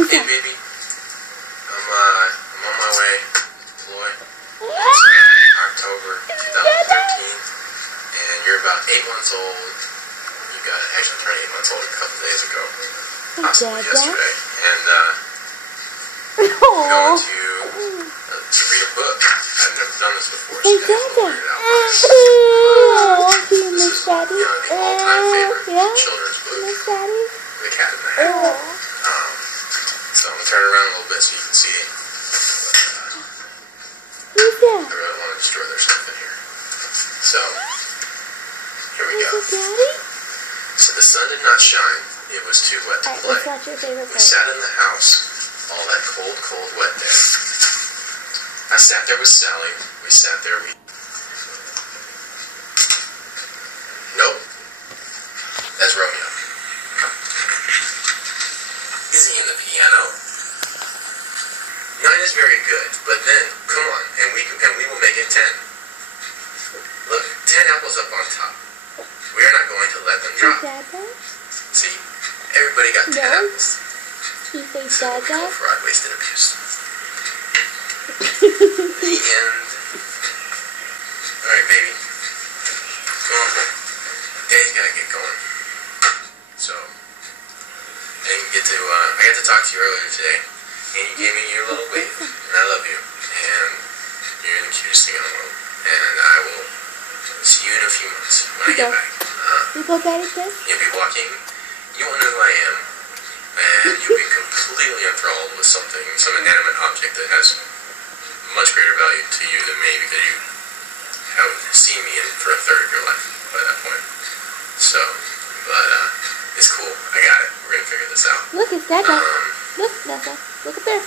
Hey, baby. I'm on my way, Floyd. It's October 2013, and you're about 8 months old. You got actually turned 8 months old a couple days ago, possibly yesterday. And we're going to read a book. I've never done this before, so you guys will weirded out by it. This is, the all-time favorite children's book, The Cat in the Hat. So I'm going to turn it around a little bit so you can see it. I really want to destroy their stuff in here. So, here we go. So the sun did not shine. It was too wet to play. We sat in the house, all that cold, cold wet day. I sat there with Sally. We sat there. Nope. That's Romeo. Is he in the piano? 9 is very good, but then, come on, and we will make it 10. Look, 10 apples up on top. We are not going to let them drop. See, everybody got 10 apples. This is what we call fraud, wasted abuse. The end. Alright, baby. Come on. Daddy's gotta get going. So, I got to talk to you earlier today, and you gave me your little wave, and I love you, and you're the cutest thing in the world, and I will see you in a few months when I get back. You'll be walking, you won't know who I am, and you'll be completely enthralled with some inanimate object that has much greater value to you than me, because you haven't seen me for a third of your life by that point. So, but it's cool. I got it. We're gonna figure this out. Look, it's Dada. Look, Nessa. Look up there.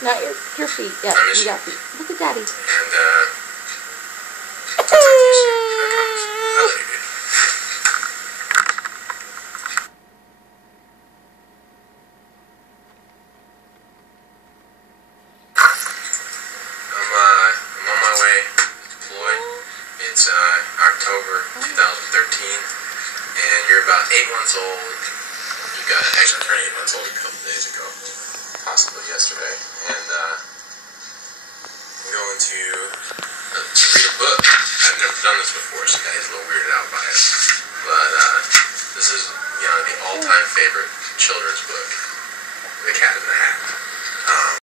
Not your feet. Yeah, you got feet. Look at Daddy. And I'll talk to you soon. I promise. I love you, baby. I'm on my way, Floyd. It's October 2013, and you're about 8 months old. You got actually turned 8 months old a couple days ago, possibly yesterday, and I'm going to read a book. I've never done this before, so you guys are a little weirded out by it. But this is, the all-time favorite children's book, The Cat in the Hat.